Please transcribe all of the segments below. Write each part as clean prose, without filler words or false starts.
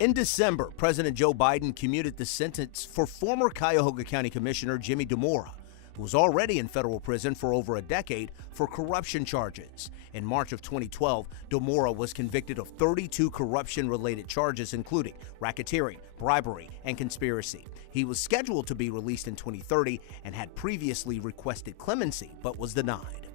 In December, President Joe Biden commuted the sentence for former Cuyahoga County Commissioner Jimmy Deura, who was already in federal prison for over a decade for corruption charges. In March of 2012, Deura was convicted of 32 corruption-related charges, including racketeering, bribery, and conspiracy. He was scheduled to be released in 2030 and had previously requested clemency, but was denied.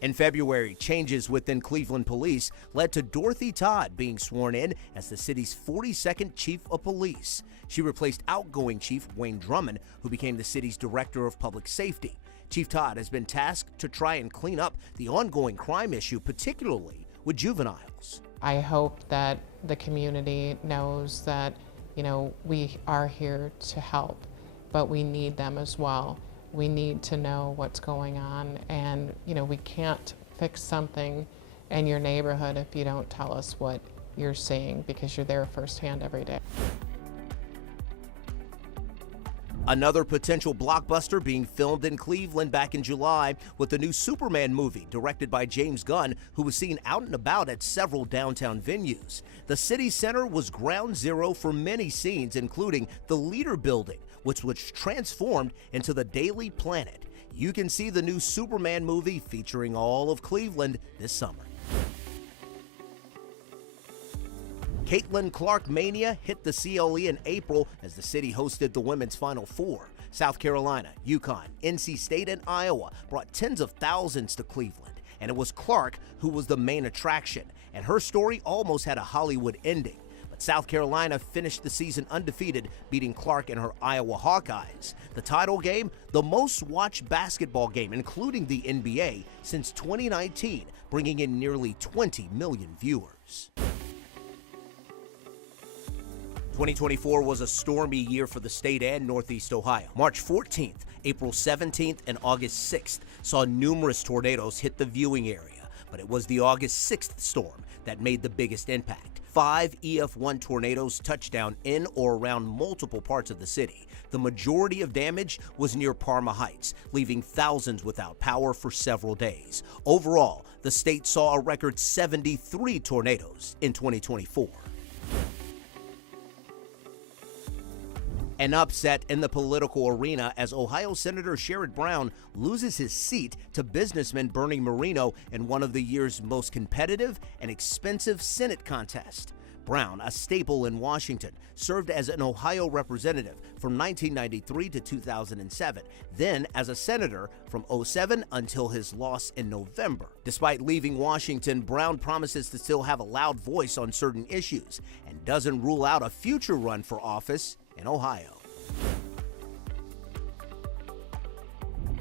In February, changes within Cleveland police led to Dorothy Todd being sworn in as the city's 42nd chief of police. She replaced outgoing Chief Wayne Drummond, who became the city's director of public safety. Chief Todd has been tasked to try and clean up the ongoing crime issue, particularly with juveniles. I hope that the community knows that, we are here to help, but we need them as well. We need to know what's going on, and we can't fix something in your neighborhood if you don't tell us what you're seeing, because you're there firsthand every day. Another potential blockbuster being filmed in Cleveland back in July with the new Superman movie directed by James Gunn, who was seen out and about at several downtown venues. The city center was ground zero for many scenes, including the Leader Building, which was transformed into the Daily Planet. You can see the new Superman movie featuring all of Cleveland this summer. Caitlin Clark mania hit the CLE in April as the city hosted the women's Final Four. South Carolina, UConn, NC State, and Iowa brought tens of thousands to Cleveland, and it was Clark who was the main attraction, and her story almost had a Hollywood ending. But South Carolina finished the season undefeated, beating Clark and her Iowa Hawkeyes. The title game, the most watched basketball game, including the NBA, since 2019, bringing in nearly 20 million viewers. 2024 was a stormy year for the state and Northeast Ohio. March 14th, April 17th, and August 6th saw numerous tornadoes hit the viewing area, but it was the August 6th storm that made the biggest impact. 5 EF1 tornadoes touched down in or around multiple parts of the city. The majority of damage was near Parma Heights, leaving thousands without power for several days. Overall, the state saw a record 73 tornadoes in 2024. An upset in the political arena as Ohio Senator Sherrod Brown loses his seat to businessman Bernie Moreno in one of the year's most competitive and expensive Senate contests. Brown, a staple in Washington, served as an Ohio representative from 1993 to 2007, then as a senator from 2007 until his loss in November. Despite leaving Washington, Brown promises to still have a loud voice on certain issues and doesn't rule out a future run for office in Ohio.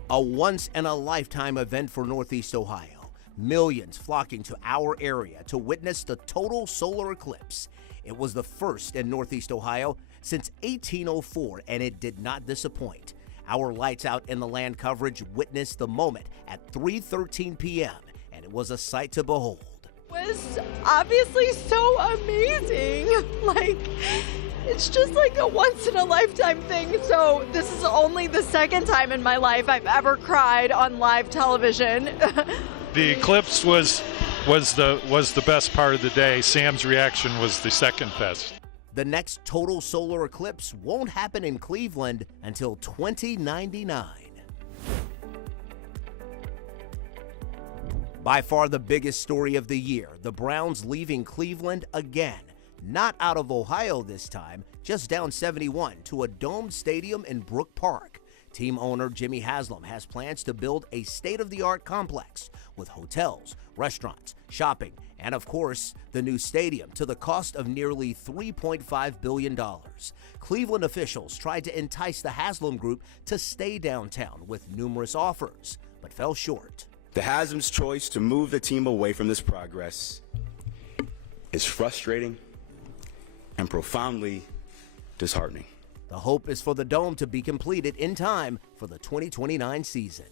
A once-in-a-lifetime event for Northeast Ohio. Millions flocking to our area to witness the total solar eclipse. It was the first in Northeast Ohio since 1804, and it did not disappoint. Our Lights Out in the Land coverage witnessed the moment at 3:13 p.m., and it was a sight to behold. It was obviously so amazing. It's just like a once-in-a-lifetime thing. So this is only the second time in my life I've ever cried on live television. The eclipse was the best part of the day. Sam's reaction was the second best. The next total solar eclipse won't happen in Cleveland until 2099. By far the biggest story of the year, the Browns leaving Cleveland again. Not out of Ohio this time, just down 71 to a domed stadium in Brook Park. Team owner Jimmy Haslam has plans to build a state-of-the-art complex with hotels, restaurants, shopping, and of course, the new stadium to the cost of nearly $3.5 billion. Cleveland officials tried to entice the Haslam Group to stay downtown with numerous offers, but fell short. The Haslam's choice to move the team away from this progress is frustrating and profoundly disheartening. The hope is for the Dome to be completed in time for the 2029 season.